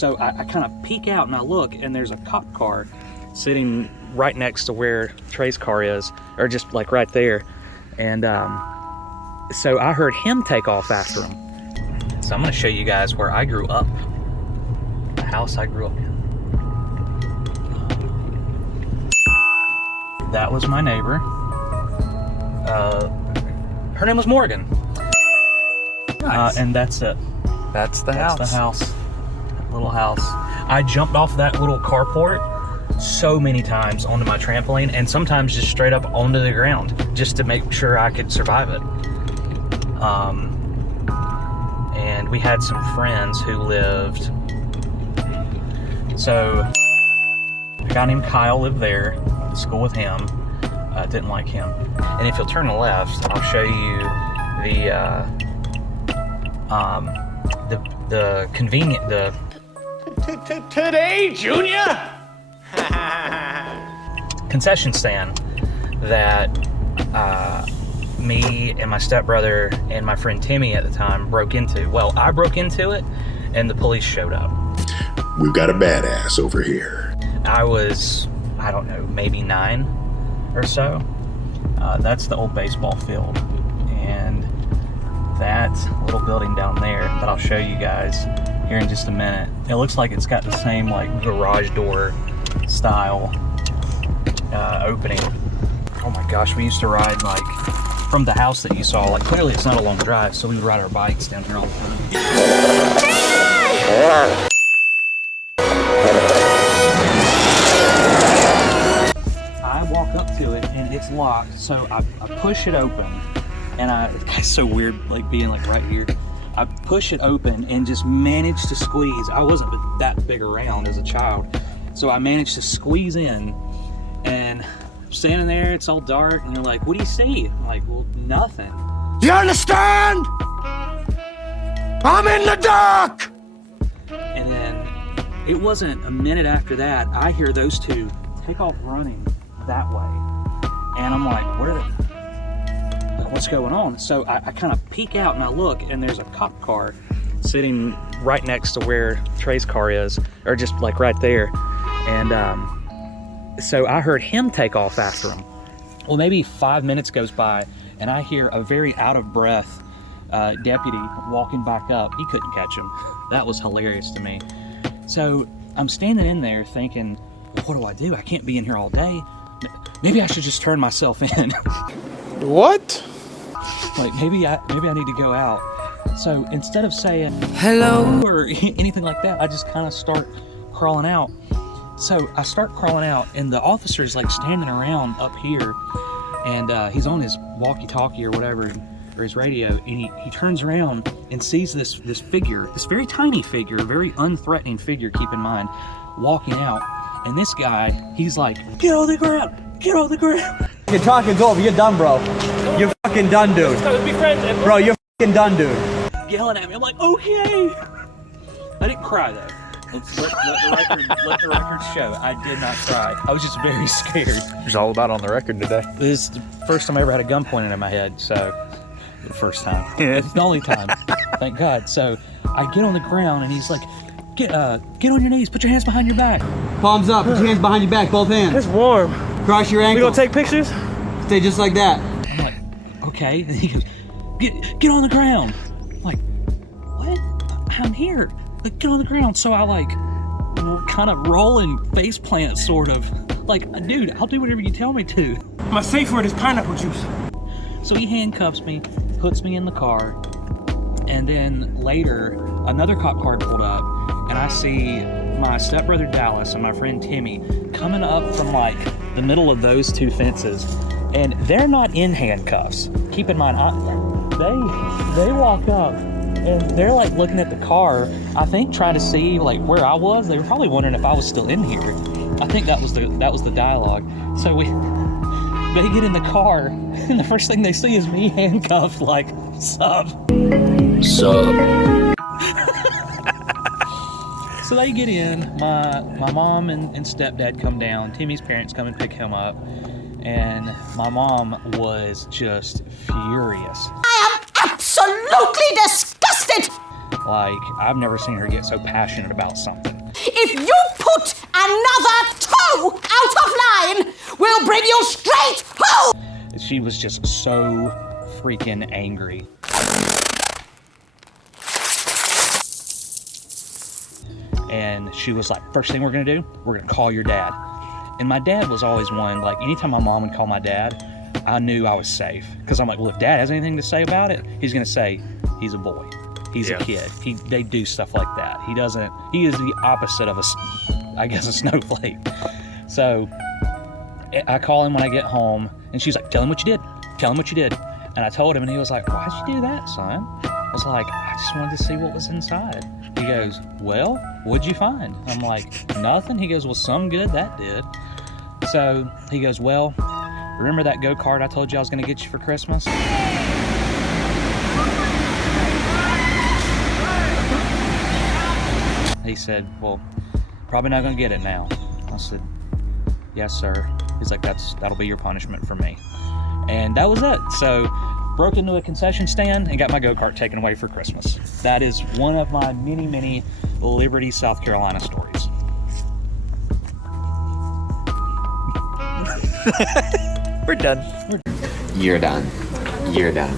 So I kind of peek out and I look, and there's a cop car sitting right next to where Trey's car is, or just like right there. And so I heard him take off after him. So I'm gonna show you guys where I grew up, the house I grew up in. That was my neighbor. Her name was Morgan. Nice. And that's it. That's the That's house. the house. Little house. I jumped off that little carport so many times onto my trampoline, and sometimes just straight up onto the ground just to make sure I could survive it. And we had some friends who lived. So a guy named Kyle lived there. Went to school with him. Didn't like him. And if you'll turn to the left, I'll show you the convenient Today, Junior. concession stand that me and my stepbrother and my friend Timmy at the time broke into. Well, I broke into it, and the police showed up. We've got a badass over here. I was, I don't know, maybe 9 or so. That's the old baseball field, and that little building down there that I'll show you guys here in just a minute. It looks like it's got the same like garage door style opening. Oh my gosh, we used to ride like from the house that you saw. Like clearly it's not a long drive, so we would ride our bikes down here all the time. I walk up to it and it's locked, so I push it open, and it's so weird like being like right here. I push it open and just managed to squeeze. I wasn't that big around as a child, so I managed to squeeze in, and I'm standing there, it's all dark, and they're like, what do you see? I'm like, well, nothing. You understand? I'm in the dark. And then it wasn't a minute after that, I hear those two take off running that way. And I'm like, what's going on? So I kind of peek out and I look, and there's a cop car sitting right next to where Trey's car is, or just like right there. And so I heard him take off after him. Well, maybe 5 minutes goes by, and I hear a very out of breath deputy walking back up. He couldn't catch him. That was hilarious to me. So I'm standing in there thinking, well, what do? I can't be in here all day. Maybe I should just turn myself in. What? Like maybe I need to go out. So instead of saying hello or anything like that, I just kind of start crawling out. So I start crawling out, and the officer's like standing around up here, and he's on his walkie-talkie or whatever, or his radio, and he turns around and sees this figure, this very tiny figure, very unthreatening figure, keep in mind, walking out. And this guy, he's like, get on the ground, get on the ground. Your talking's over, you're done, bro. You're fucking done, dude. Let's be friends. Bro, you're fucking done, dude. Yelling at me, I'm like, okay. I didn't cry though. Let the record show, I did not cry. I was just very scared. It's all about on the record today. This is the first time I ever had a gun pointed at my head, so the first time. It's the only time, thank God. So I get on the ground, and he's like, get on your knees, put your hands behind your back. Palms up, put your hands behind your back, both hands. It's warm. Cross your We ankles. gonna take pictures? Stay just like that. I'm like, okay. And he goes, get on the ground. I'm like, what? I'm here. Like, get on the ground. So I like kind of roll and face plant, sort of. Like, dude, I'll do whatever you tell me to. My safe word is pineapple juice. So he handcuffs me, puts me in the car, and then later, another cop car pulled up, and I see my stepbrother Dallas and my friend Timmy coming up from like the middle of those two fences, and they're not in handcuffs. Keep in mind, they walk up, and they're like looking at the car, I think trying to see like where I was. They were probably wondering if I was still in here. I think that was the dialogue. So they get in the car, and the first thing they see is me handcuffed, like, sup. So they get in, my mom and stepdad come down, Timmy's parents come and pick him up, and my mom was just furious. I am absolutely disgusted! Like, I've never seen her get so passionate about something. If you put another toe out of line, we'll bring you straight home! She was just so freaking angry. And she was like, first thing we're gonna do, we're gonna call your dad. And my dad was always one, like anytime my mom would call my dad, I knew I was safe. Because I'm like, well, if dad has anything to say about it, he's gonna say, he's a boy. He's a kid. They do stuff like that. He is the opposite of a snowflake. So I call him when I get home and she's like, tell him what you did. Tell him what you did. And I told him and he was like, why'd you do that, son? I was like, I just wanted to see what was inside. He goes, well, what'd you find? I'm like, nothing. He goes, well, some good that did. So he goes, well, remember that go-kart I told you I was going to get you for Christmas? He said, well, probably not going to get it now. I said, yes, sir. He's like, that'll be your punishment for me. And that was it. So broke into a concession stand and got my go-kart taken away for Christmas. That is one of my many, many Liberty, South Carolina stories. We're done. You're done. You're done.